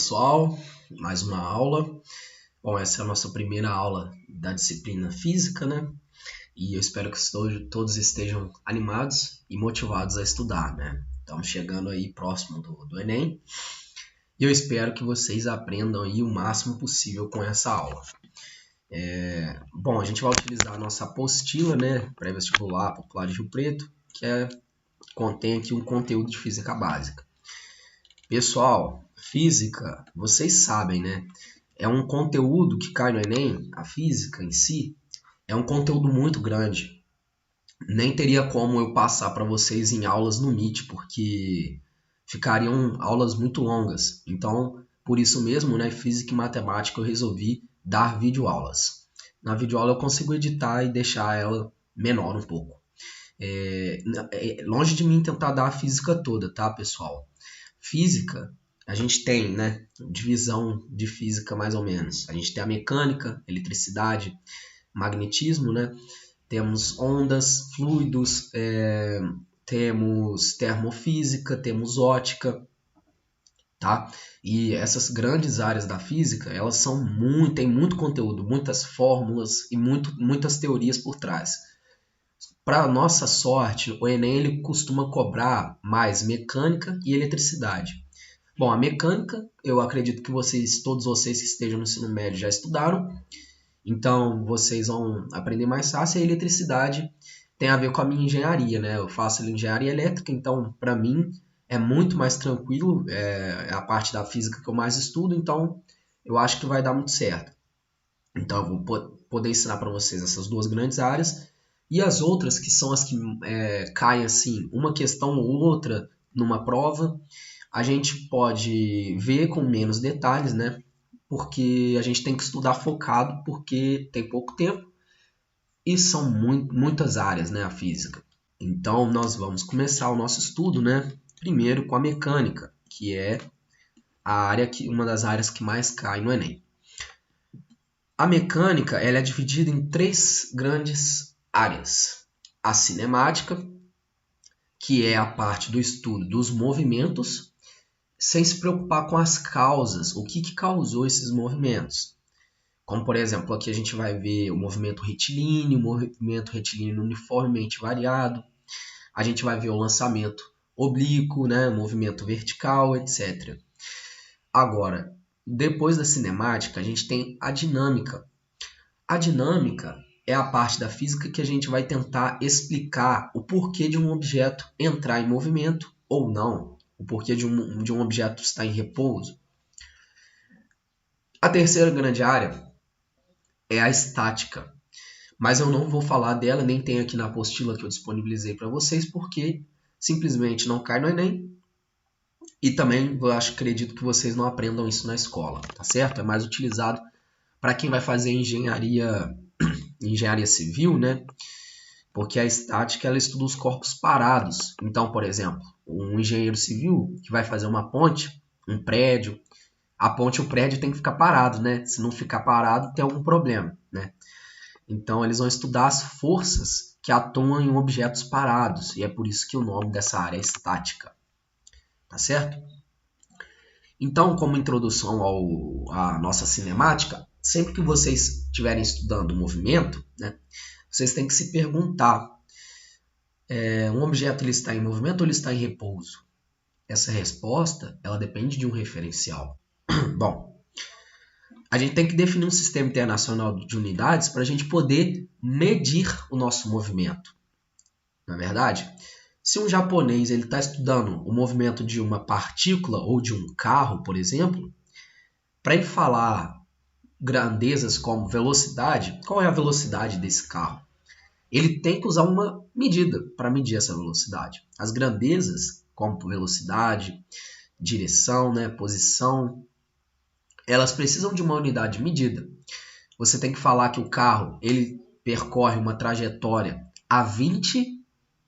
pessoal, mais uma aula. Bom, essa é a nossa primeira aula da disciplina física, né? E eu espero que todos estejam animados e motivados a estudar, né? Estamos chegando aí próximo do Enem e eu espero que vocês aprendam aí o máximo possível com essa aula. Bom, a gente vai utilizar a nossa apostila, né? Pré-vestibular Popular de Rio Preto, que contém aqui um conteúdo de física básica. Pessoal, física, vocês sabem, né? É um conteúdo que cai no Enem, a física em si, é um conteúdo muito grande. Nem teria como eu passar para vocês em aulas no Meet, porque ficariam aulas muito longas. Então, por isso mesmo, né, física e matemática eu resolvi dar videoaulas. Na videoaula eu consigo editar e deixar ela menor um pouco. Longe de mim tentar dar a física toda, tá, pessoal? Física, a gente tem, né, divisão de física mais ou menos. A gente tem a mecânica, eletricidade, magnetismo, né? Temos ondas, fluidos, temos termofísica, temos ótica, tá? E essas grandes áreas da física, elas têm muito conteúdo, muitas fórmulas e muitas teorias por trás. Para nossa sorte, o Enem ele costuma cobrar mais mecânica e eletricidade. Bom, a mecânica, eu acredito que todos vocês que estejam no ensino médio já estudaram, então vocês vão aprender mais fácil. A eletricidade tem a ver com a minha engenharia, né? Eu faço engenharia elétrica, então para mim é muito mais tranquilo, é a parte da física que eu mais estudo, então eu acho que vai dar muito certo. Então eu vou poder ensinar para vocês essas duas grandes áreas. E as outras, que são as que caem assim, uma questão ou outra numa prova, a gente pode ver com menos detalhes, né? Porque a gente tem que estudar focado, porque tem pouco tempo e são muitas áreas, né, a física. Então, nós vamos começar o nosso estudo, né? Primeiro com a mecânica, que é uma das áreas que mais cai no Enem. A mecânica ela é dividida em 3 grandes áreas. A cinemática, que é a parte do estudo dos movimentos, sem se preocupar com as causas, o que causou esses movimentos. Como, por exemplo, aqui a gente vai ver o movimento retilíneo uniformemente variado, a gente vai ver o lançamento oblíquo, né, movimento vertical, etc. Agora, depois da cinemática, a gente tem a dinâmica. A dinâmica é a parte da física que a gente vai tentar explicar o porquê de um objeto entrar em movimento ou não, o porquê de um objeto estar em repouso. A terceira grande área é a estática, mas eu não vou falar dela, nem tem aqui na apostila que eu disponibilizei para vocês, porque simplesmente não cai no Enem e também acredito que vocês não aprendam isso na escola, tá certo? É mais utilizado para quem vai fazer engenharia civil, né? Porque a estática ela estuda os corpos parados. Então, por exemplo, um engenheiro civil que vai fazer uma ponte, um prédio, o prédio tem que ficar parado, né? Se não ficar parado, tem algum problema, né? Então, eles vão estudar as forças que atuam em objetos parados, e é por isso que o nome dessa área é estática, tá certo? Então, como introdução à nossa cinemática, sempre que vocês estiverem estudando o movimento, né, vocês têm que se perguntar, um objeto ele está em movimento ou ele está em repouso? Essa resposta ela depende de um referencial. Bom, a gente tem que definir um sistema internacional de unidades para a gente poder medir o nosso movimento. Não é verdade? Se um japonês está estudando o movimento de uma partícula ou de um carro, por exemplo, para ele falar grandezas como velocidade, qual é a velocidade desse carro? Ele tem que usar uma medida para medir essa velocidade. As grandezas, como velocidade, direção, né, posição, elas precisam de uma unidade de medida. Você tem que falar que o carro ele percorre uma trajetória a 20,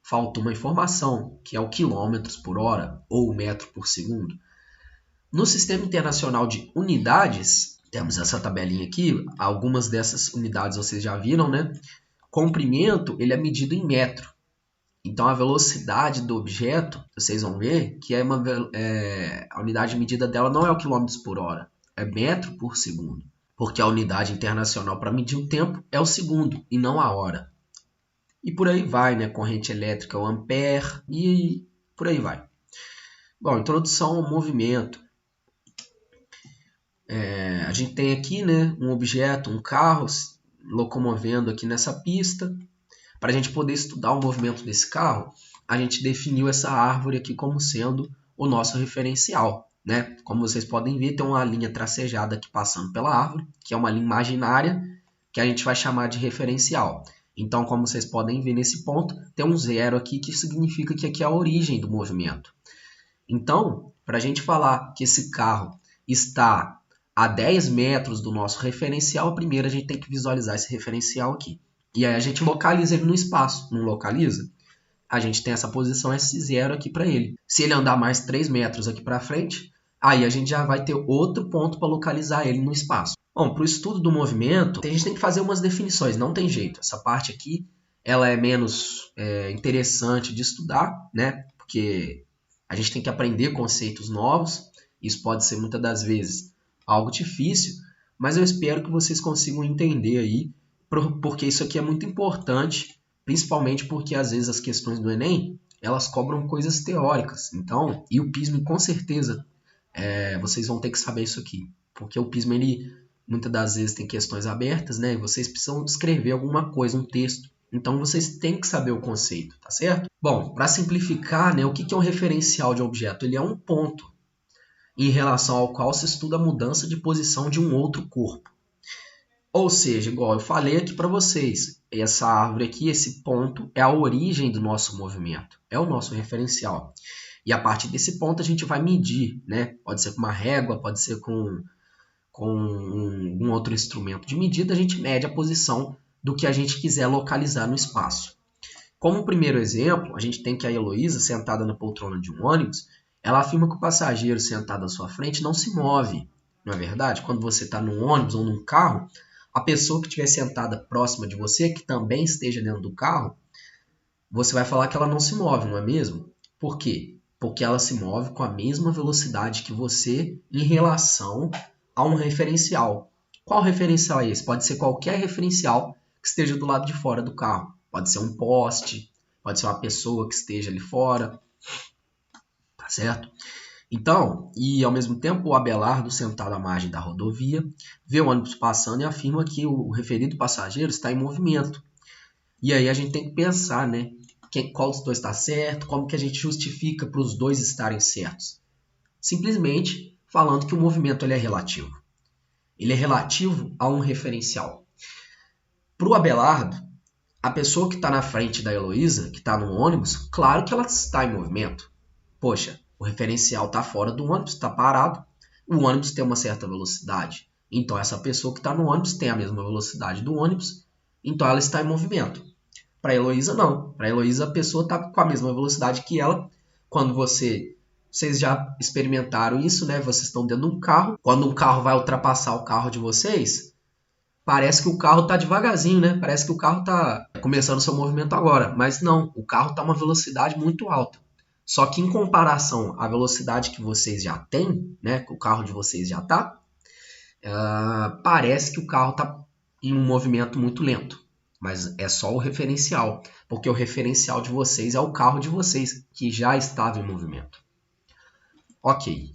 falta uma informação, que é o quilômetros por hora ou o metro por segundo. No Sistema Internacional de Unidades, temos essa tabelinha aqui, algumas dessas unidades vocês já viram, né? Comprimento, ele é medido em metro. Então, a velocidade do objeto, vocês vão ver que a unidade de medida dela não é o quilômetros por hora, é metro por segundo. Porque a unidade internacional para medir o tempo é o segundo e não a hora. E por aí vai, né? Corrente elétrica, o ampere e por aí vai. Bom, introdução ao movimento. A gente tem aqui, né, um objeto, um carro locomovendo aqui nessa pista. Para a gente poder estudar o movimento desse carro, a gente definiu essa árvore aqui como sendo o nosso referencial, né? Como vocês podem ver, tem uma linha tracejada aqui passando pela árvore, que é uma linha imaginária, que a gente vai chamar de referencial. Então, como vocês podem ver nesse ponto, tem um zero aqui, que significa que aqui é a origem do movimento. Então, para a gente falar que esse carro está a 10 metros do nosso referencial, primeiro a gente tem que visualizar esse referencial aqui. E aí a gente localiza ele no espaço. Não localiza? A gente tem essa posição S0 aqui para ele. Se ele andar mais 3 metros aqui para frente, aí a gente já vai ter outro ponto para localizar ele no espaço. Bom, para o estudo do movimento, a gente tem que fazer umas definições, não tem jeito. Essa parte aqui ela é menos interessante de estudar, né? Porque a gente tem que aprender conceitos novos. Isso pode ser muitas das vezes algo difícil, mas eu espero que vocês consigam entender aí, porque isso aqui é muito importante, principalmente porque às vezes as questões do Enem, elas cobram coisas teóricas. Então, e o PISM com certeza, vocês vão ter que saber isso aqui, porque o PISM, ele muitas das vezes tem questões abertas, né? E vocês precisam escrever alguma coisa, um texto. Então, vocês têm que saber o conceito, tá certo? Bom, para simplificar, né, o que é um referencial de objeto? Ele é um ponto em relação ao qual se estuda a mudança de posição de um outro corpo. Ou seja, igual eu falei aqui para vocês, essa árvore aqui, esse ponto, é a origem do nosso movimento, é o nosso referencial. E a partir desse ponto a gente vai medir, né? Pode ser com uma régua, pode ser com um outro instrumento de medida, a gente mede a posição do que a gente quiser localizar no espaço. Como primeiro exemplo, a gente tem que a Heloísa, sentada na poltrona de um ônibus, ela afirma que o passageiro sentado à sua frente não se move. Não é verdade? Quando você está num ônibus ou num carro, a pessoa que estiver sentada próxima de você, que também esteja dentro do carro, você vai falar que ela não se move, não é mesmo? Por quê? Porque ela se move com a mesma velocidade que você em relação a um referencial. Qual referencial é esse? Pode ser qualquer referencial que esteja do lado de fora do carro. Pode ser um poste, pode ser uma pessoa que esteja ali fora, tá certo? Então, e ao mesmo tempo, o Abelardo, sentado à margem da rodovia, vê o ônibus passando e afirma que o referido passageiro está em movimento. E aí a gente tem que pensar, né? Qual dos dois está certo, como que a gente justifica para os dois estarem certos. Simplesmente falando que o movimento ele é relativo. Ele é relativo a um referencial. Para o Abelardo, a pessoa que está na frente da Heloísa, que está no ônibus, claro que ela está em movimento. Poxa, o referencial está fora do ônibus, está parado. O ônibus tem uma certa velocidade. Então, essa pessoa que está no ônibus tem a mesma velocidade do ônibus. Então, ela está em movimento. Para a Heloísa, não. Para a Heloísa, a pessoa está com a mesma velocidade que ela. Quando vocês já experimentaram isso, né? Vocês estão dentro de um carro. Quando um carro vai ultrapassar o carro de vocês, parece que o carro está devagarzinho, né? Parece que o carro está começando o seu movimento agora. Mas não, o carro está a uma velocidade muito alta. Só que em comparação à velocidade que vocês já têm, né, que o carro de vocês já está, parece que o carro está em um movimento muito lento. Mas é só o referencial, porque o referencial de vocês é o carro de vocês, que já estava em movimento. Ok,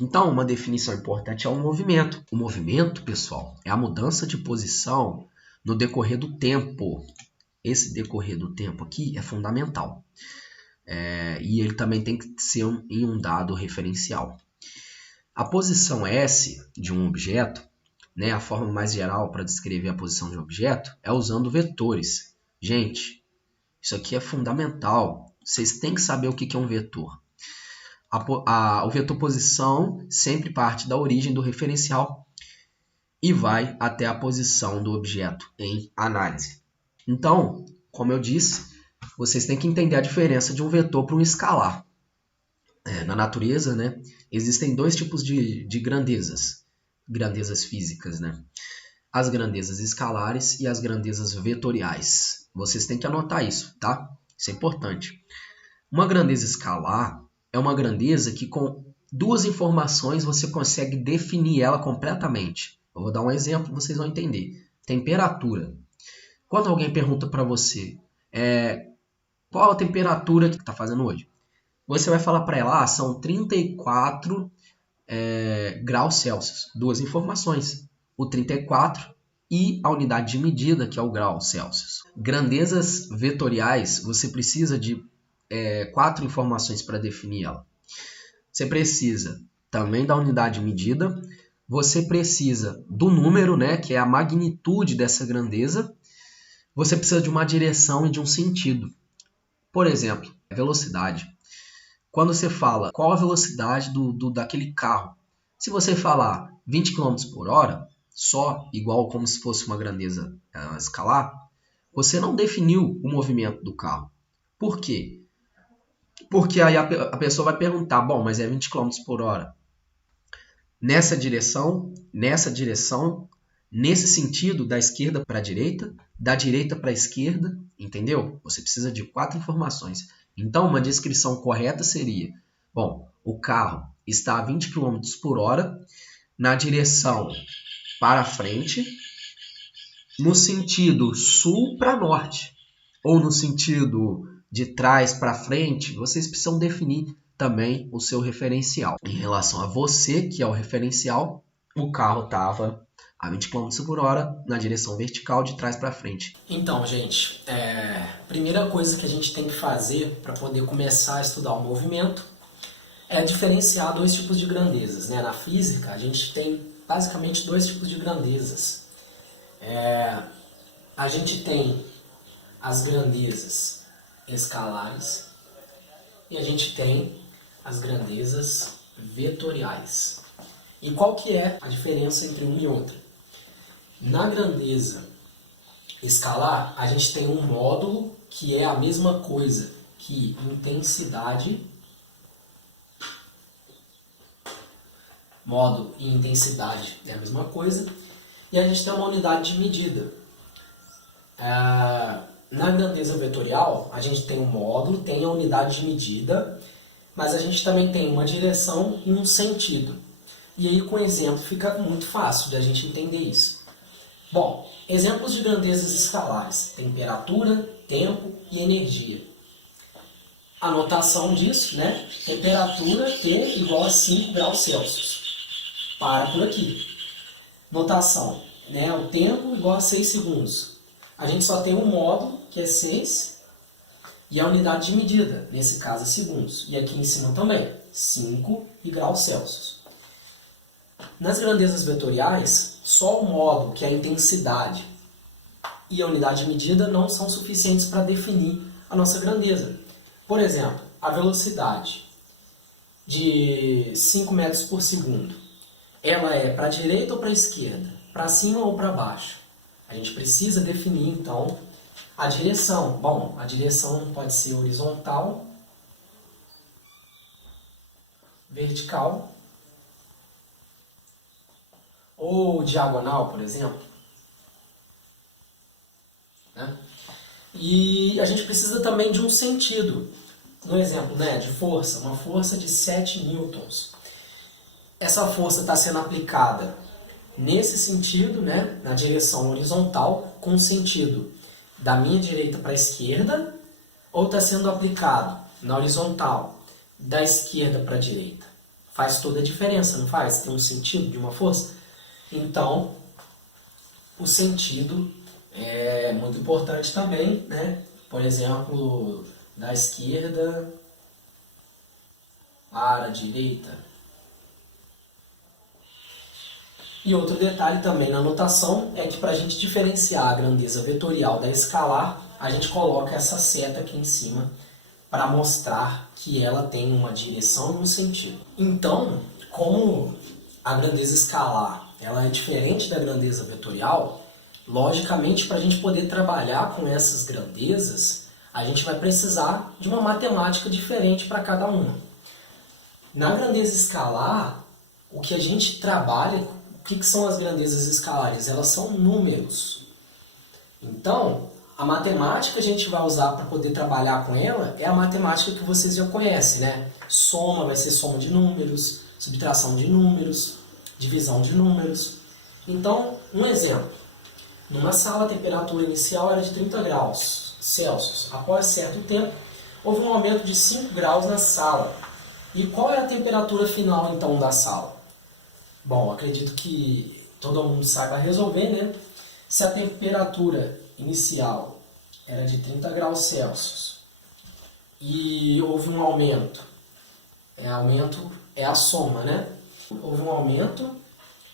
então uma definição importante é o movimento. O movimento, pessoal, é a mudança de posição no decorrer do tempo. Esse decorrer do tempo aqui é fundamental. E ele também tem que ser em um dado referencial. A posição S de um objeto, né, a forma mais geral para descrever a posição de um objeto é usando vetores. Gente, isso aqui é fundamental. Vocês têm que saber o que é um vetor. O vetor posição sempre parte da origem do referencial e vai até a posição do objeto em análise. Então, como eu disse, vocês têm que entender a diferença de um vetor para um escalar. Na natureza, né, existem dois tipos de grandezas físicas, né? As grandezas escalares e as grandezas vetoriais. Vocês têm que anotar isso, tá? Isso é importante. Uma grandeza escalar é uma grandeza que com duas informações você consegue definir ela completamente. Eu vou dar um exemplo, vocês vão entender. Temperatura. Quando alguém pergunta para você qual a temperatura que está fazendo hoje, você vai falar para ela, são 34 graus Celsius. Duas informações. O 34 e a unidade de medida, que é o grau Celsius. Grandezas vetoriais, você precisa de 4 informações para definir ela. Você precisa também da unidade de medida, você precisa do número, né, que é a magnitude dessa grandeza, você precisa de uma direção e de um sentido. Por exemplo, velocidade. Quando você fala qual a velocidade daquele carro, se você falar 20 km por hora, só igual como se fosse uma grandeza escalar, você não definiu o movimento do carro. Por quê? Porque aí a pessoa vai perguntar, bom, mas é 20 km por hora. Nessa direção, nesse sentido, da esquerda para a direita, da direita para a esquerda, entendeu? Você precisa de 4 informações. Então, uma descrição correta seria, bom, o carro está a 20 km por hora na direção para frente, no sentido sul para norte, ou no sentido de trás para frente, vocês precisam definir também o seu referencial. Em relação a você, que é o referencial, o carro estava a 20 km por hora na direção vertical de trás para frente. Então, gente, primeira coisa que a gente tem que fazer para poder começar a estudar o movimento é diferenciar dois tipos de grandezas, né? Na física, a gente tem basicamente dois tipos de grandezas. A gente tem as grandezas escalares e a gente tem as grandezas vetoriais. E qual que é a diferença entre uma e outra? Na grandeza escalar, a gente tem um módulo que é a mesma coisa que intensidade. Módulo e intensidade é a mesma coisa. E a gente tem uma unidade de medida. Na grandeza vetorial, a gente tem um módulo, tem a unidade de medida, mas a gente também tem uma direção e um sentido. E aí, com exemplo, fica muito fácil de a gente entender isso. Bom, exemplos de grandezas escalares: temperatura, tempo e energia. A notação disso, né? Temperatura T igual a 5 graus Celsius. Para por aqui. Notação, né? O tempo igual a 6 segundos. A gente só tem um módulo, que é 6, e a unidade de medida, nesse caso é segundos. E aqui em cima também, 5 e graus Celsius. Nas grandezas vetoriais, só o módulo, que é a intensidade, e a unidade de medida não são suficientes para definir a nossa grandeza. Por exemplo, a velocidade de 5 metros por segundo, ela é para a direita ou para a esquerda? Para cima ou para baixo? A gente precisa definir, então, a direção. Bom, a direção pode ser horizontal, vertical ou diagonal, por exemplo. Né? E a gente precisa também de um sentido. No exemplo, né, de força, uma força de 7 newtons. Essa força está sendo aplicada nesse sentido, né, na direção horizontal, com o sentido da minha direita para a esquerda, ou está sendo aplicado na horizontal, da esquerda para a direita? Faz toda a diferença, não faz? Tem um sentido de uma força? Então, o sentido é muito importante também, né? Por exemplo, da esquerda para a direita. E outro detalhe também na notação é que para a gente diferenciar a grandeza vetorial da escalar, a gente coloca essa seta aqui em cima para mostrar que ela tem uma direção e um sentido. Então, como a grandeza escalar ela é diferente da grandeza vetorial, logicamente, para a gente poder trabalhar com essas grandezas, a gente vai precisar de uma matemática diferente para cada uma. Na grandeza escalar, o que a gente trabalha, o que são as grandezas escalares? Elas são números. Então, A matemática que a gente vai usar para poder trabalhar com ela é a matemática que vocês já conhecem, né? Soma vai ser soma de números, subtração de números, divisão de números. Então, um exemplo. Numa sala, a temperatura inicial era de 30 graus Celsius. Após certo tempo, houve um aumento de 5 graus na sala. E qual é a temperatura final, então, da sala? Bom, acredito que todo mundo saiba resolver, né? Se a temperatura inicial era de 30 graus Celsius e houve um aumento, aumento é a soma, né? Houve um aumento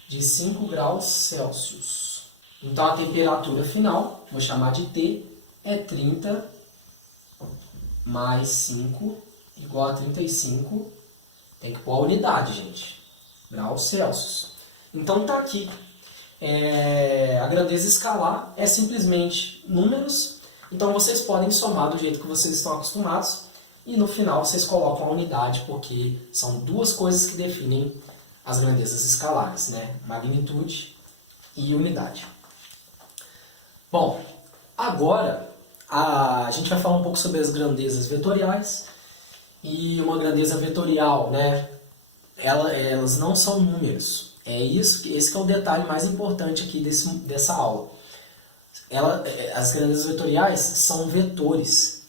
de 5 graus Celsius. Então a temperatura final, vou chamar de T, é 30 mais 5 igual a 35. Tem que pôr a unidade, gente. Graus Celsius. Então está aqui. A grandeza escalar é simplesmente números. Então vocês podem somar do jeito que vocês estão acostumados. E no final vocês colocam a unidade, porque são duas coisas que definem as grandezas escalares, né? Magnitude e unidade. Bom, agora a gente vai falar um pouco sobre as grandezas vetoriais. E uma grandeza vetorial, né? Elas não são números. Esse que é o detalhe mais importante aqui dessa aula. As grandezas vetoriais são vetores.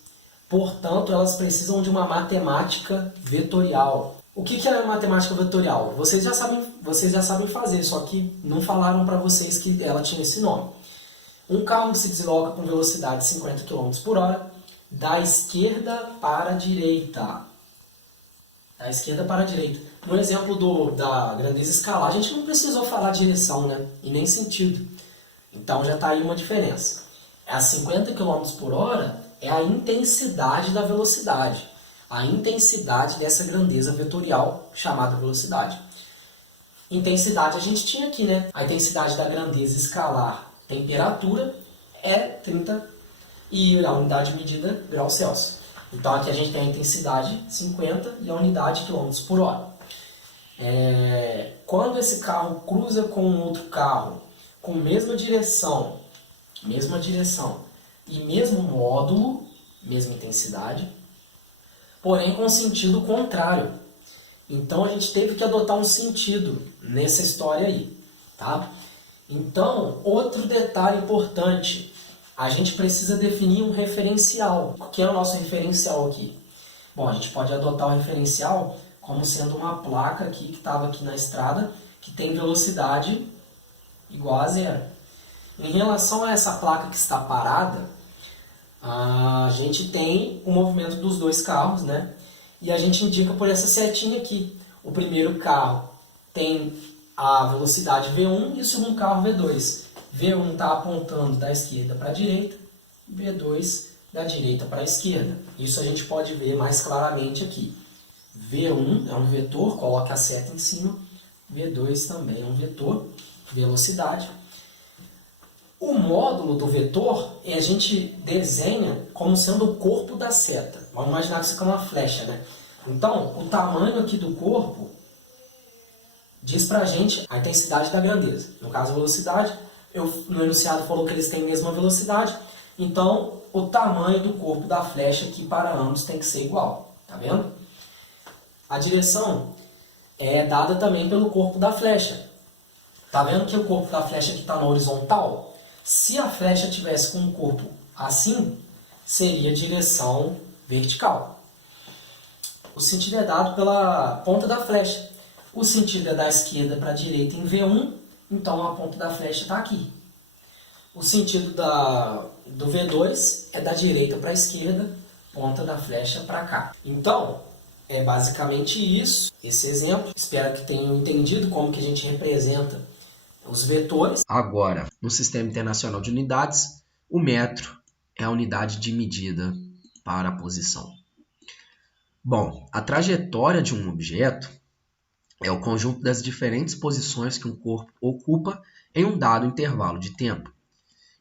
Portanto, elas precisam de uma matemática vetorial. O que é a matemática vetorial? Vocês já sabem fazer, só que não falaram para vocês que ela tinha esse nome. Um carro que se desloca com velocidade de 50 km por hora, da esquerda para a direita. Da esquerda para a direita. No exemplo da grandeza escalar, a gente não precisou falar direção, né? E nem sentido. Então já está aí uma diferença. A 50 km por hora é a intensidade da velocidade. A intensidade dessa grandeza vetorial chamada velocidade. Intensidade a gente tinha aqui, né? A intensidade da grandeza escalar temperatura é 30 e a unidade medida graus Celsius. Então aqui a gente tem a intensidade 50 e a unidade quilômetros por hora. Quando esse carro cruza com outro carro com mesma direção e mesmo módulo, mesma intensidade, porém com sentido contrário. Então a gente teve que adotar um sentido nessa história aí, tá? Então, outro detalhe importante, a gente precisa definir um referencial. O que é o nosso referencial aqui? Bom, a gente pode adotar o referencial como sendo uma placa aqui que estava aqui na estrada, que tem velocidade igual a zero. Em relação a essa placa que está parada, a gente tem o movimento dos dois carros, né? E a gente indica por essa setinha aqui. O primeiro carro tem a velocidade V1 e o segundo carro V2. V1 está apontando da esquerda para a direita, V2 da direita para a esquerda. Isso a gente pode ver mais claramente aqui. V1 é um vetor, coloque a seta em cima. V2 também é um vetor, velocidade. O módulo do vetor a gente desenha como sendo o corpo da seta. Vamos imaginar que isso é uma flecha, né? Então, o tamanho aqui do corpo diz pra gente a intensidade da grandeza. No caso, a velocidade, no enunciado falou que eles têm a mesma velocidade, então o tamanho do corpo da flecha aqui para ambos tem que ser igual. Tá vendo? A direção é dada também pelo corpo da flecha. Tá vendo que o corpo da flecha aqui está na horizontal? Se a flecha tivesse com um corpo assim, seria direção vertical. O sentido é dado pela ponta da flecha. O sentido é da esquerda para a direita em V1, então a ponta da flecha está aqui. O sentido do V2 é da direita para a esquerda, ponta da flecha para cá. Então, é basicamente isso, esse exemplo. Espero que tenham entendido como que a gente representa os vetores. Agora, no Sistema Internacional de Unidades, o metro é a unidade de medida para a posição. Bom, a trajetória de um objeto é o conjunto das diferentes posições que um corpo ocupa em um dado intervalo de tempo.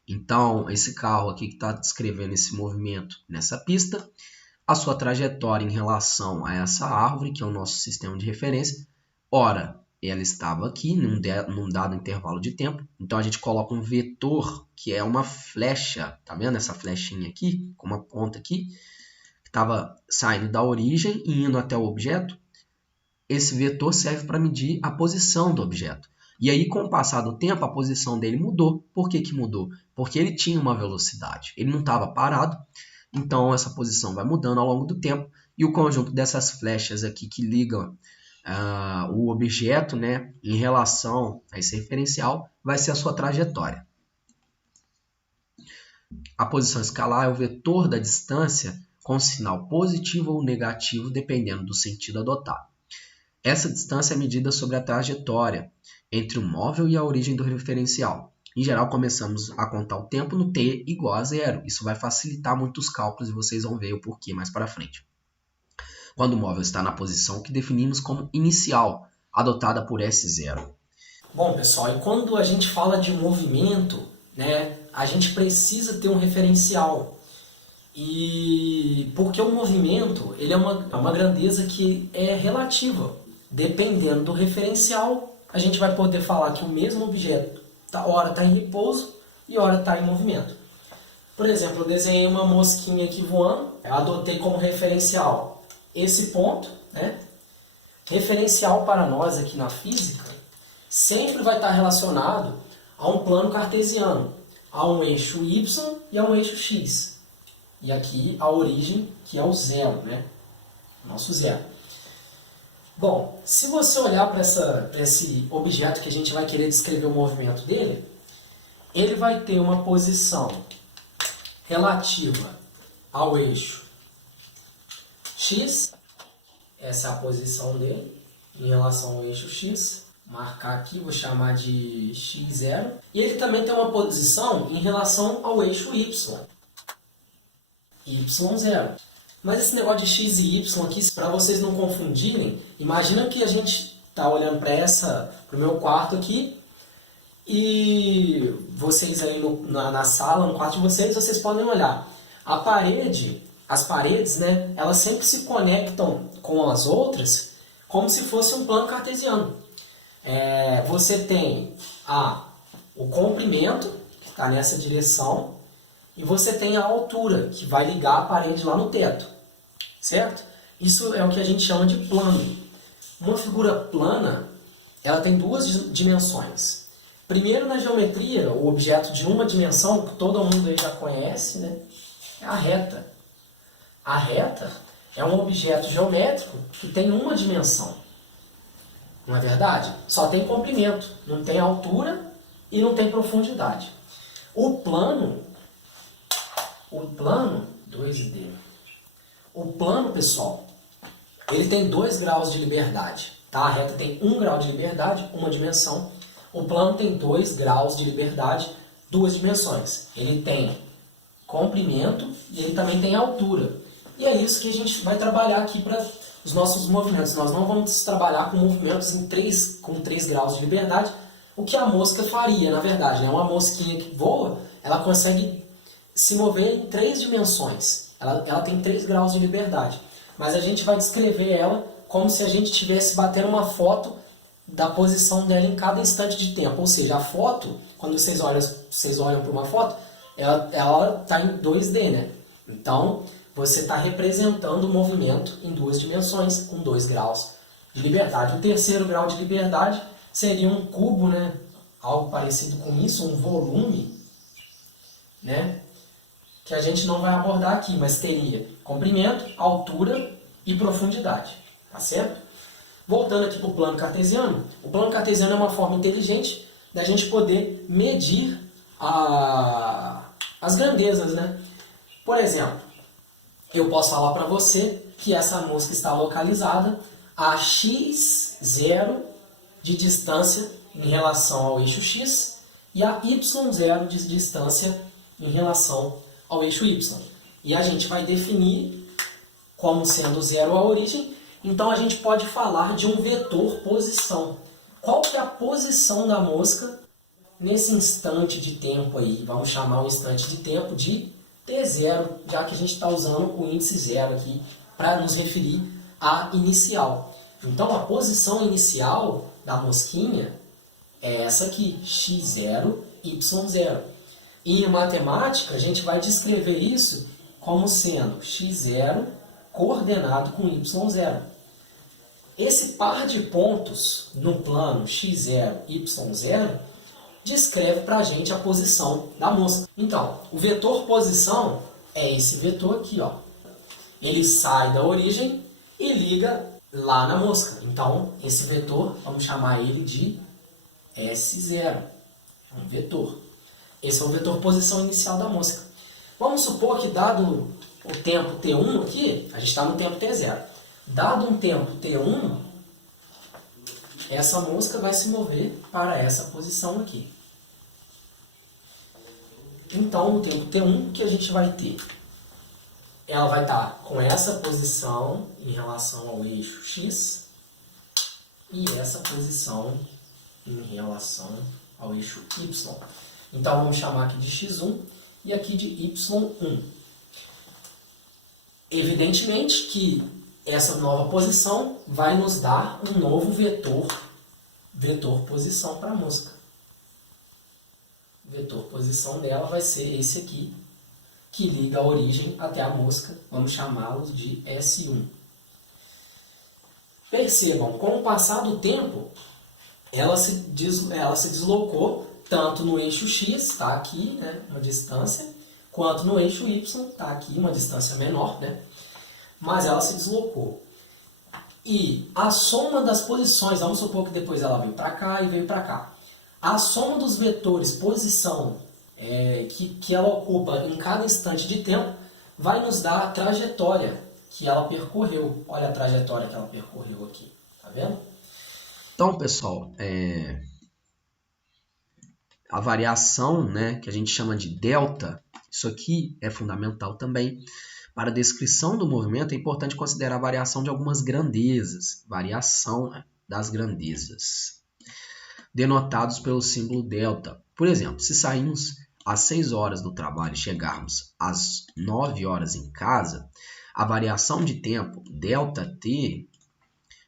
Então, esse carro aqui que está descrevendo esse movimento nessa pista, a sua trajetória em relação a essa árvore, que é o nosso sistema de referência, ora, ela estava aqui num dado intervalo de tempo. Então a gente coloca um vetor, que é uma flecha, tá vendo essa flechinha aqui, com uma ponta aqui, que estava saindo da origem e indo até o objeto. Esse vetor serve para medir a posição do objeto. E aí, com o passar do tempo, a posição dele mudou. Por que que mudou? Porque ele tinha uma velocidade, ele não estava parado, então essa posição vai mudando ao longo do tempo, e o conjunto dessas flechas aqui que ligam o objeto, né, em relação a esse referencial, vai ser a sua trajetória. A posição escalar é o vetor da distância com sinal positivo ou negativo, dependendo do sentido adotado. Essa distância é medida sobre a trajetória entre o móvel e a origem do referencial. Em geral, começamos a contar o tempo no t igual a 0. Isso vai facilitar muito os cálculos e vocês vão ver o porquê mais para frente. Quando o móvel está na posição que definimos como inicial, adotada por S0. Bom, pessoal, e quando a gente fala de movimento, né, a gente precisa ter um referencial. E porque o movimento ele é uma grandeza que é relativa. Dependendo do referencial, a gente vai poder falar que o mesmo objeto ora está em repouso e ora está em movimento. Por exemplo, eu desenhei uma mosquinha aqui voando, eu adotei como referencial esse ponto, né? Referencial para nós aqui na física sempre vai estar relacionado a um plano cartesiano, a um eixo y e a um eixo x. E aqui a origem, que é o zero, né? Nosso zero. Bom, se você olhar para esse objeto que a gente vai querer descrever o movimento dele, ele vai ter uma posição relativa ao eixo x, essa é a posição dele em relação ao eixo x, marcar aqui, vou chamar de x0, e ele também tem uma posição em relação ao eixo y, y0. Mas esse negócio de x e y aqui, para vocês não confundirem, imagina que a gente está olhando para o meu quarto aqui, e vocês aí na sala, no quarto de vocês podem olhar. As paredes, né, elas sempre se conectam com as outras como se fosse um plano cartesiano. Você tem o comprimento, que está nessa direção, e você tem a altura, que vai ligar a parede lá no teto. Certo? Isso é o que a gente chama de plano. Uma figura plana, ela tem duas dimensões. Primeiro, na geometria, o objeto de uma dimensão, que todo mundo aí já conhece, né, é a reta. A reta é um objeto geométrico que tem uma dimensão. Não é verdade? Só tem comprimento, não tem altura e não tem profundidade. O plano, 2D. O plano, pessoal, ele tem 2 graus de liberdade. Tá? A reta tem 1 grau de liberdade, uma dimensão. O plano tem 2 graus de liberdade, 2 dimensões. Ele tem comprimento e ele também tem altura. E é isso que a gente vai trabalhar aqui para os nossos movimentos. Nós não vamos trabalhar com movimentos com 3 graus de liberdade, o que a mosca faria, na verdade. Né? Uma mosquinha que voa, ela consegue se mover em 3 dimensões. Ela tem 3 graus de liberdade. Mas a gente vai descrever ela como se a gente estivesse batendo uma foto da posição dela em cada instante de tempo. Ou seja, a foto, quando vocês olham para uma foto, ela está em 2D, né? Então, você está representando o movimento em 2 dimensões, com 2 graus de liberdade. O terceiro grau de liberdade seria um cubo, né? Algo parecido com isso, um volume, né? Que a gente não vai abordar aqui, mas teria comprimento, altura e profundidade. Tá certo? Voltando aqui para o plano cartesiano. O plano cartesiano é uma forma inteligente da gente poder medir as grandezas, né? Por exemplo, eu posso falar para você que essa mosca está localizada a x0 de distância em relação ao eixo x e a y0 de distância em relação ao eixo y. E a gente vai definir como sendo 0 a origem, então a gente pode falar de um vetor posição. Qual que é a posição da mosca nesse instante de tempo aí? Vamos chamar o instante de tempo de T0, já que a gente está usando o índice 0 aqui para nos referir à inicial. Então a posição inicial da mosquinha é essa aqui, x0, y0. E em matemática, a gente vai descrever isso como sendo x0 coordenado com y0. Esse par de pontos no plano x0, y0 descreve para a gente a posição da mosca. Então, o vetor posição é esse vetor aqui, ó. Ele sai da origem e liga lá na mosca. Então, esse vetor, vamos chamar ele de S0. É um vetor. Esse é o vetor posição inicial da mosca. Vamos supor que, dado o tempo T1 aqui, a gente está no tempo T0. Dado um tempo T1, essa mosca vai se mover para essa posição aqui. Então, no tempo T1, o que a gente vai ter? Ela vai estar com essa posição em relação ao eixo X e essa posição em relação ao eixo Y. Então, vamos chamar aqui de X1 e aqui de Y1. Evidentemente que essa nova posição vai nos dar um novo vetor posição para a mosca. O vetor posição dela vai ser esse aqui, que liga a origem até a mosca. Vamos chamá-lo de S1. Percebam, com o passar do tempo, ela se deslocou tanto no eixo X, está aqui, né, uma distância, quanto no eixo Y, está aqui, uma distância menor, né, mas ela se deslocou. E a soma das posições, vamos supor que depois ela veio para cá e veio para cá. A soma dos vetores posição que ela ocupa em cada instante de tempo vai nos dar a trajetória que ela percorreu. Olha a trajetória que ela percorreu aqui, tá vendo? Então, pessoal, a variação, né, que a gente chama de delta, isso aqui é fundamental também. Para a descrição do movimento é importante considerar a variação de algumas grandezas, variação das grandezas, denotados pelo símbolo delta. Por exemplo, se sairmos às 6 horas do trabalho e chegarmos às 9 horas em casa, a variação de tempo, ΔT,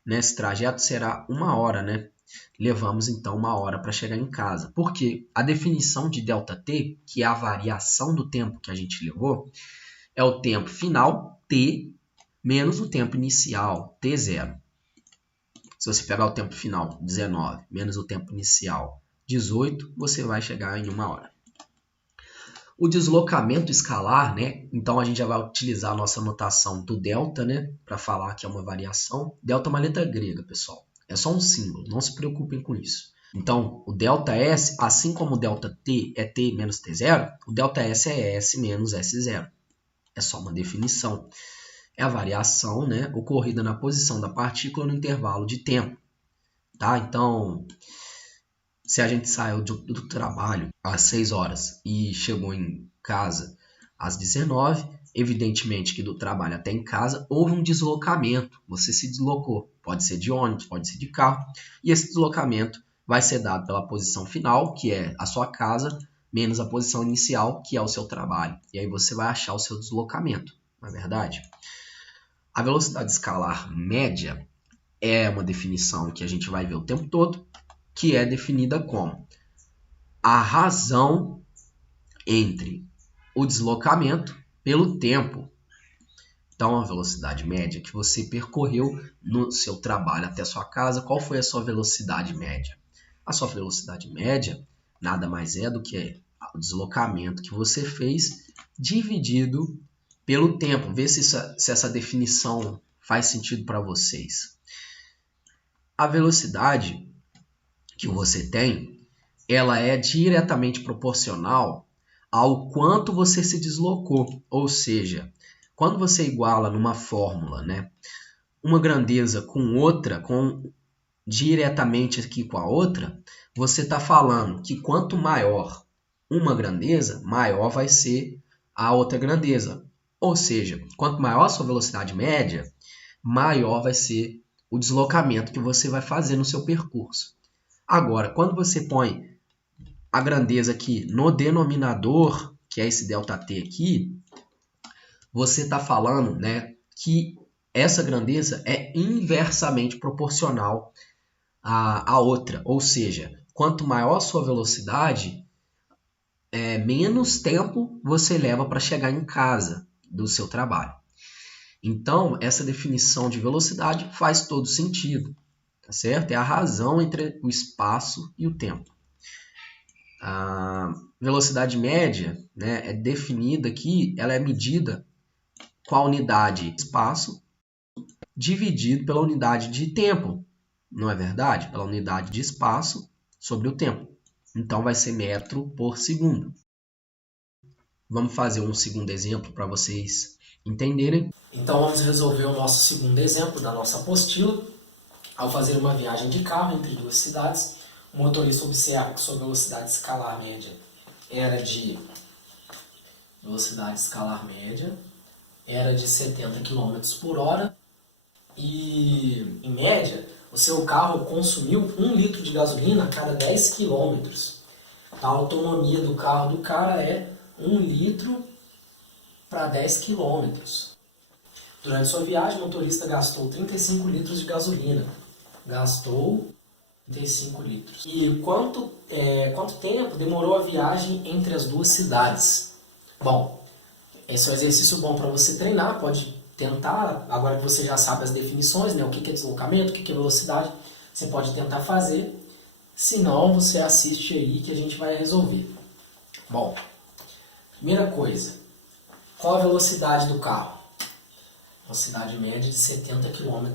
nesse trajeto será 1 hora, né? Levamos então 1 hora para chegar em casa. Porque a definição de ΔT, que é a variação do tempo que a gente levou, é o tempo final, T, menos o tempo inicial, T0. Se você pegar o tempo final, 19, menos o tempo inicial, 18, você vai chegar em 1 hora. O deslocamento escalar, né? Então a gente já vai utilizar a nossa notação do delta, né? Para falar que é uma variação. Delta é uma letra grega, pessoal. É só um símbolo, não se preocupem com isso. Então, o ΔS, assim como o ΔT é T menos T0, o ΔS é S menos S0. É só uma definição. É a variação, né, ocorrida na posição da partícula no intervalo de tempo. Tá? Então, se a gente saiu do trabalho às 6 horas e chegou em casa às 19, evidentemente que do trabalho até em casa houve um deslocamento. Você se deslocou. Pode ser de ônibus, pode ser de carro. E esse deslocamento vai ser dado pela posição final, que é a sua casa, menos a posição inicial, que é o seu trabalho. E aí você vai achar o seu deslocamento, não é verdade? A velocidade escalar média é uma definição que a gente vai ver o tempo todo, que é definida como a razão entre o deslocamento pelo tempo. Então, a velocidade média que você percorreu no seu trabalho até a sua casa, qual foi a sua velocidade média? A sua velocidade média nada mais é do que o deslocamento que você fez dividido pelo tempo. Vê se essa definição faz sentido para vocês. A velocidade que você tem, ela é diretamente proporcional ao quanto você se deslocou. Ou seja, quando você iguala numa fórmula, né, uma grandeza com outra, diretamente aqui com a outra, você está falando que quanto maior uma grandeza, maior vai ser a outra grandeza. Ou seja, quanto maior a sua velocidade média, maior vai ser o deslocamento que você vai fazer no seu percurso. Agora, quando você põe a grandeza aqui no denominador, que é esse ΔT aqui, você está falando, né, que essa grandeza é inversamente proporcional a outra. Ou seja, quanto maior a sua velocidade, menos tempo você leva para chegar em casa do seu trabalho. Então, essa definição de velocidade faz todo sentido, tá certo? É a razão entre o espaço e o tempo. A velocidade média, né, é definida aqui, ela é medida com a unidade de espaço dividido pela unidade de tempo, não é verdade? Pela unidade de espaço sobre o tempo. Então, vai ser metro por segundo. Vamos fazer um segundo exemplo para vocês entenderem. Então vamos resolver o nosso segundo exemplo da nossa apostila. Ao fazer uma viagem de carro entre duas cidades, o motorista observa que sua velocidade escalar média era de 70 km por hora e, em média, o seu carro consumiu 1 litro de gasolina a cada 10 km. A autonomia do carro do cara é 1 litro para 10 km. Durante sua viagem, o motorista gastou 35 litros de gasolina. Gastou 35 litros. E quanto tempo demorou a viagem entre as duas cidades? Bom, esse é um exercício bom para você treinar, pode tentar, agora que você já sabe as definições, né, o que é deslocamento, o que é velocidade, você pode tentar fazer. Se não, você assiste aí que a gente vai resolver. Bom, primeira coisa, qual a velocidade do carro? Velocidade média de 70 km.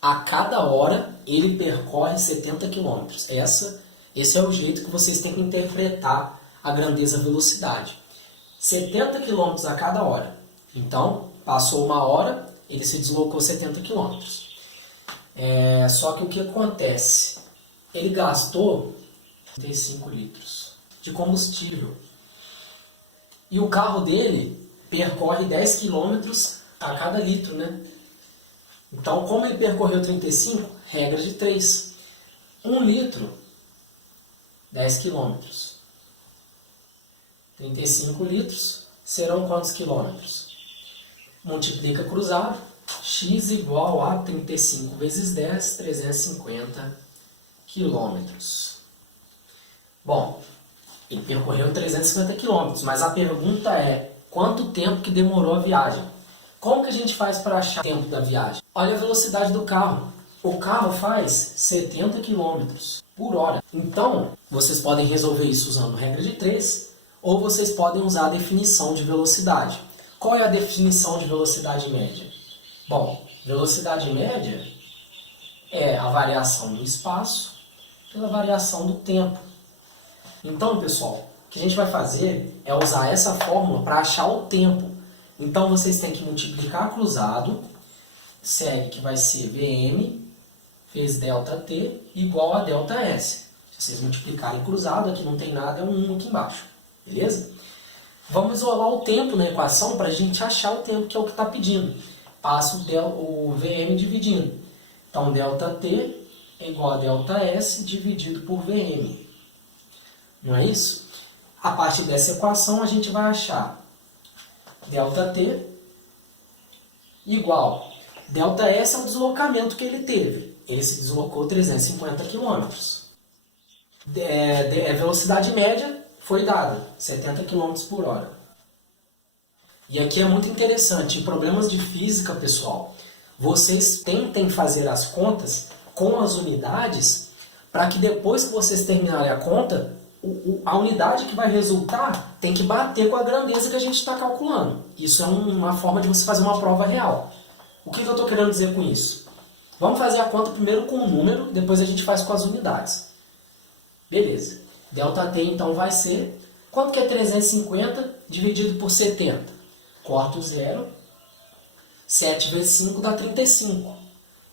A cada hora ele percorre 70 km. Esse é o jeito que vocês têm que interpretar a grandeza velocidade. 70 km a cada hora. Então, passou 1 hora, ele se deslocou 70 km. Só que o que acontece? Ele gastou 35 litros de combustível. E o carro dele percorre 10 km a cada litro, né? Então, como ele percorreu 35, regra de 3. 1 litro, 10 km. 35 litros serão quantos quilômetros? Multiplica cruzado, x igual a 35 vezes 10, 350 quilômetros. Bom, ele percorreu 350 quilômetros, mas a pergunta é, quanto tempo que demorou a viagem? Como que a gente faz para achar o tempo da viagem? Olha a velocidade do carro. O carro faz 70 km por hora. Então, vocês podem resolver isso usando regra de 3, ou vocês podem usar a definição de velocidade. Qual é a definição de velocidade média? Bom, velocidade média é a variação do espaço pela variação do tempo. Então, pessoal, o que a gente vai fazer é usar essa fórmula para achar o tempo. Então, vocês têm que multiplicar cruzado, segue que vai ser Vm vezes ΔT igual a ΔS. Se vocês multiplicarem cruzado, aqui não tem nada, é um 1 aqui embaixo. Beleza? Vamos isolar o tempo na equação para a gente achar o tempo, que é o que está pedindo. Passa o Vm dividindo. Então, ΔT é igual a ΔS dividido por Vm. Não é isso? A partir dessa equação, a gente vai achar ΔT igual. ΔS é o deslocamento que ele teve. Ele se deslocou 350 km. Velocidade média foi dada, 70 km por hora. E aqui é muito interessante, em problemas de física, pessoal, vocês tentem fazer as contas com as unidades, para que depois que vocês terminarem a conta, a unidade que vai resultar tem que bater com a grandeza que a gente está calculando. Isso é uma forma de você fazer uma prova real. O que eu estou querendo dizer com isso? Vamos fazer a conta primeiro com o número, depois a gente faz com as unidades. Beleza. ΔT então vai ser... Quanto que é 350 dividido por 70? Corta o zero. 7 vezes 5 dá 35.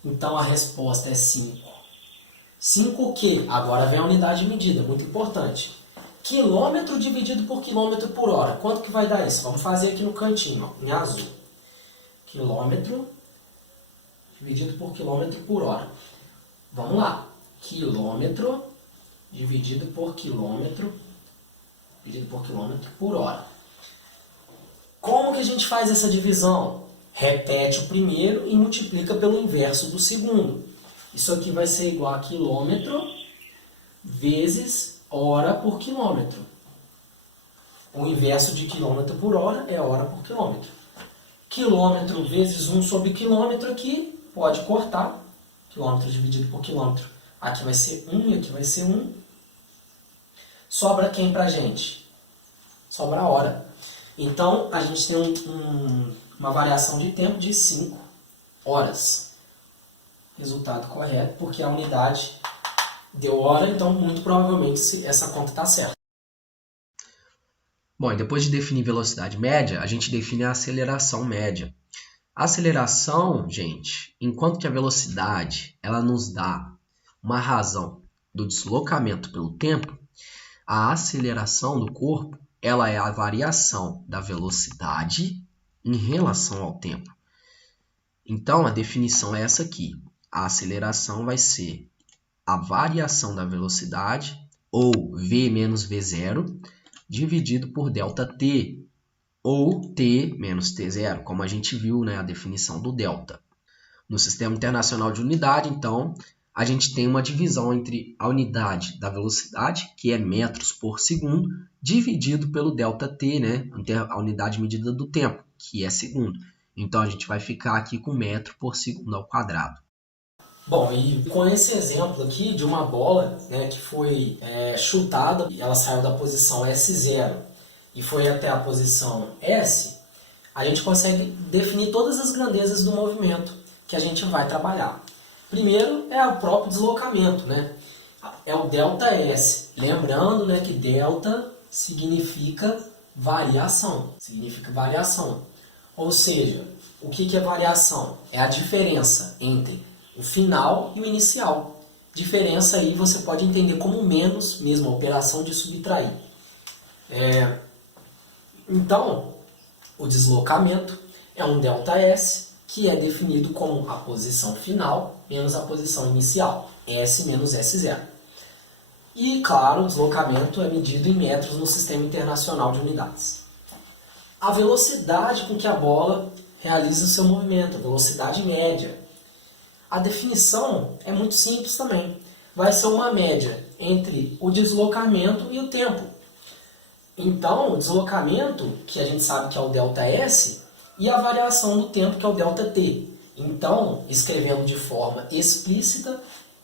Então a resposta é 5. 5 o quê? Agora vem a unidade de medida, muito importante. Quilômetro dividido por quilômetro por hora. Quanto que vai dar isso? Vamos fazer aqui no cantinho, ó, em azul. Quilômetro dividido por quilômetro por hora. Vamos lá. Quilômetro dividido por quilômetro por hora. Como que a gente faz essa divisão? Repete o primeiro e multiplica pelo inverso do segundo. Isso aqui vai ser igual a quilômetro vezes hora por quilômetro. O inverso de quilômetro por hora é hora por quilômetro. Quilômetro vezes 1 sobre quilômetro aqui, pode cortar. Quilômetro dividido por quilômetro. Aqui vai ser 1 e aqui vai ser 1. Sobra quem pra gente? Sobra a hora. Então, a gente tem uma variação de tempo de 5 horas. Resultado correto, porque a unidade deu hora, então muito provavelmente essa conta está certa. Bom, e depois de definir velocidade média, a gente define a aceleração média. A aceleração, gente, enquanto que a velocidade ela nos dá uma razão do deslocamento pelo tempo, a aceleração do corpo ela é a variação da velocidade em relação ao tempo. Então, a definição é essa aqui. A aceleração vai ser a variação da velocidade, ou v menos v0, dividido por ΔT, ou t menos t0, como a gente viu, né, a definição do delta. No Sistema Internacional de Unidade, então, a gente tem uma divisão entre a unidade da velocidade, que é metros por segundo, dividido pelo ΔT, né, a unidade medida do tempo, que é segundo. Então, a gente vai ficar aqui com metro por segundo ao quadrado. Bom, e com esse exemplo aqui de uma bola, né, que foi chutada, e ela saiu da posição S0 e foi até a posição S, a gente consegue definir todas as grandezas do movimento que a gente vai trabalhar. Primeiro é o próprio deslocamento, né? É o ΔS. Lembrando, né, que delta significa variação. Ou seja, o que é variação? É a diferença entre o final e o inicial. Diferença aí você pode entender como menos, mesmo a operação de subtrair. Então, o deslocamento é um ΔS, que é definido como a posição final menos a posição inicial, S menos S0. E, claro, o deslocamento é medido em metros no Sistema Internacional de Unidades. A velocidade com que a bola realiza o seu movimento, a velocidade média. A definição é muito simples também. Vai ser uma média entre o deslocamento e o tempo. Então, o deslocamento, que a gente sabe que é o ΔS, e a variação do tempo, que é o ΔT. Então, escrevendo de forma explícita,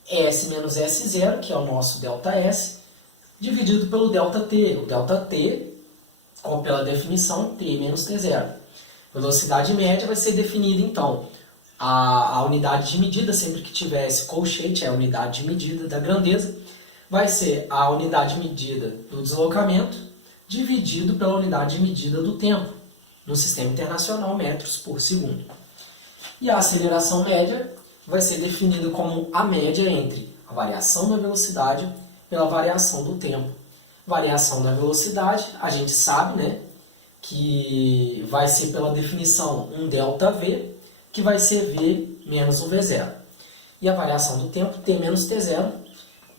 S menos S0, que é o nosso ΔS, dividido pelo ΔT. O ΔT, como pela definição, T menos T0. Velocidade média vai ser definida, então, a unidade de medida, sempre que tiver esse colchete, é a unidade de medida da grandeza, vai ser a unidade de medida do deslocamento, dividido pela unidade de medida do tempo, no Sistema Internacional, metros por segundo. E a aceleração média vai ser definida como a média entre a variação da velocidade pela variação do tempo. Variação da velocidade, a gente sabe, né, que vai ser pela definição um ΔV, que vai ser V menos o V0. E a variação do tempo, T menos T0.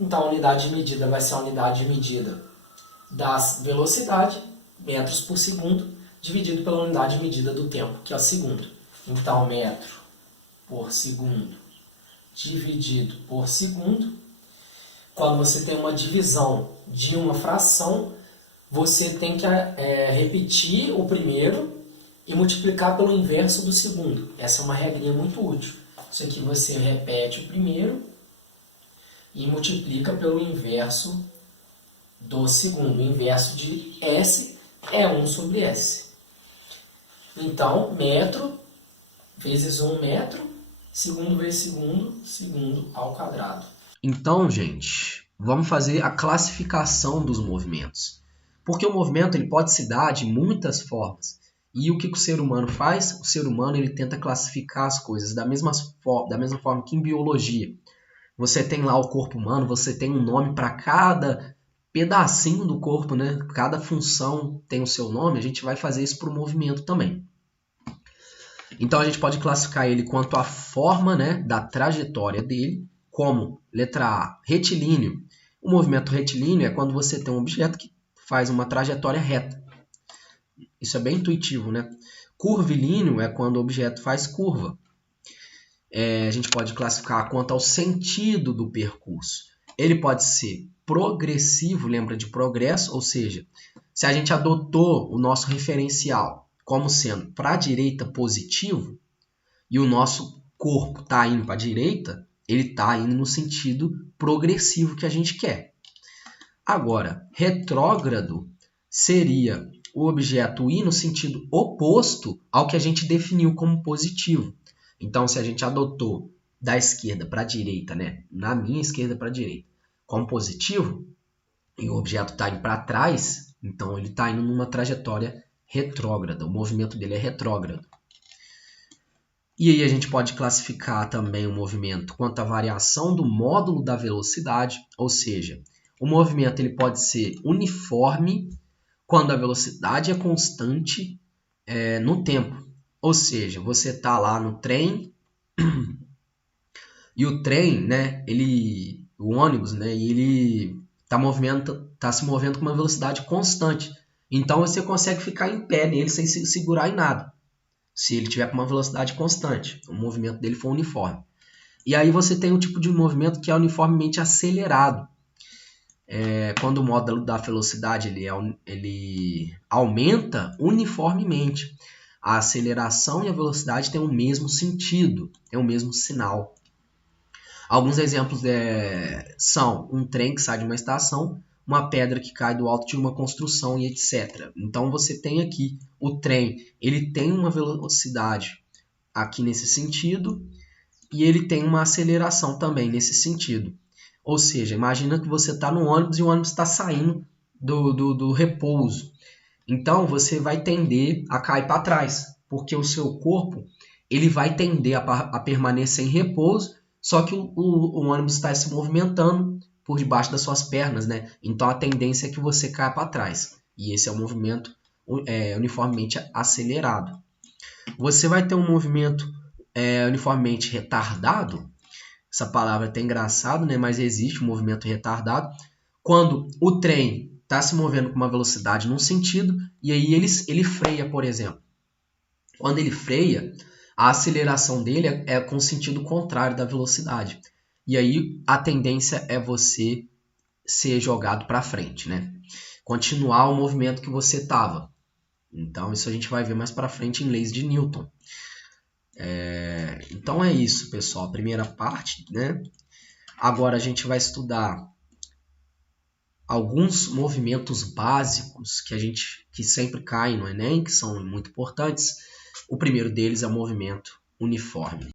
Então, a unidade de medida vai ser a unidade de medida da velocidade, metros por segundo, dividido pela unidade de medida do tempo, que é o segundo. Então, metro por segundo dividido por segundo. Quando você tem uma divisão de uma fração, você tem que repetir o primeiro e multiplicar pelo inverso do segundo. Essa é uma regrinha muito útil. Isso aqui você repete o primeiro e multiplica pelo inverso do segundo. O inverso de S é 1 sobre S. Então, metro vezes 1 metro, segundo vezes segundo, segundo ao quadrado. Então, gente, vamos fazer a classificação dos movimentos. Porque o movimento ele pode se dar de muitas formas. E o que o ser humano faz? O ser humano ele tenta classificar as coisas da mesma forma que em biologia. Você tem lá o corpo humano, você tem um nome para cada pedacinho do corpo, né? Cada função tem o seu nome, a gente vai fazer isso para o movimento também. Então a gente pode classificar ele quanto à forma, né, da trajetória dele, como letra A, retilíneo. O movimento retilíneo é quando você tem um objeto que faz uma trajetória reta. Isso é bem intuitivo, né? Curvilíneo é quando o objeto faz curva. A gente pode classificar quanto ao sentido do percurso. Ele pode ser progressivo, lembra de progresso, ou seja, se a gente adotou o nosso referencial como sendo para a direita positivo e o nosso corpo está indo para a direita, ele está indo no sentido progressivo que a gente quer. Agora, retrógrado seria o objeto ir no sentido oposto ao que a gente definiu como positivo. Então, se a gente adotou da esquerda para a direita, né, na minha esquerda para a direita, como positivo, e o objeto está indo para trás, então ele está indo numa trajetória retrógrada. O movimento dele é retrógrado. E aí a gente pode classificar também o movimento quanto à variação do módulo da velocidade, ou seja, o movimento ele pode ser uniforme quando a velocidade é constante no tempo. Ou seja, você está lá no trem e o trem, né, o ônibus, né, ele está se movendo com uma velocidade constante. Então você consegue ficar em pé nele sem se segurar em nada, se ele tiver com uma velocidade constante, o movimento dele for uniforme. E aí você tem um tipo de movimento que é uniformemente acelerado. Quando o módulo da velocidade ele aumenta uniformemente. A aceleração e a velocidade têm o mesmo sentido, têm o mesmo sinal. Alguns exemplos são um trem que sai de uma estação, uma pedra que cai do alto de uma construção e etc. Então você tem aqui o trem, ele tem uma velocidade aqui nesse sentido e ele tem uma aceleração também nesse sentido. Ou seja, imagina que você está no ônibus e o ônibus está saindo do repouso. Então você vai tender a cair para trás, porque o seu corpo ele vai tender a permanecer em repouso, só que o ônibus está se movimentando por debaixo das suas pernas, né? Então a tendência é que você caia para trás. E esse é o movimento uniformemente acelerado. Você vai ter um movimento uniformemente retardado. Essa palavra é até engraçada, né? Mas existe um movimento retardado. Quando o trem está se movendo com uma velocidade num sentido e aí ele freia, por exemplo. Quando ele freia, a aceleração dele é com o sentido contrário da velocidade. E aí a tendência é você ser jogado para frente, né? Continuar o movimento que você estava. Então isso a gente vai ver mais para frente em leis de Newton. Então é isso, pessoal. A primeira parte, né? Agora a gente vai estudar alguns movimentos básicos que sempre caem no Enem, que são muito importantes. O primeiro deles é o movimento uniforme.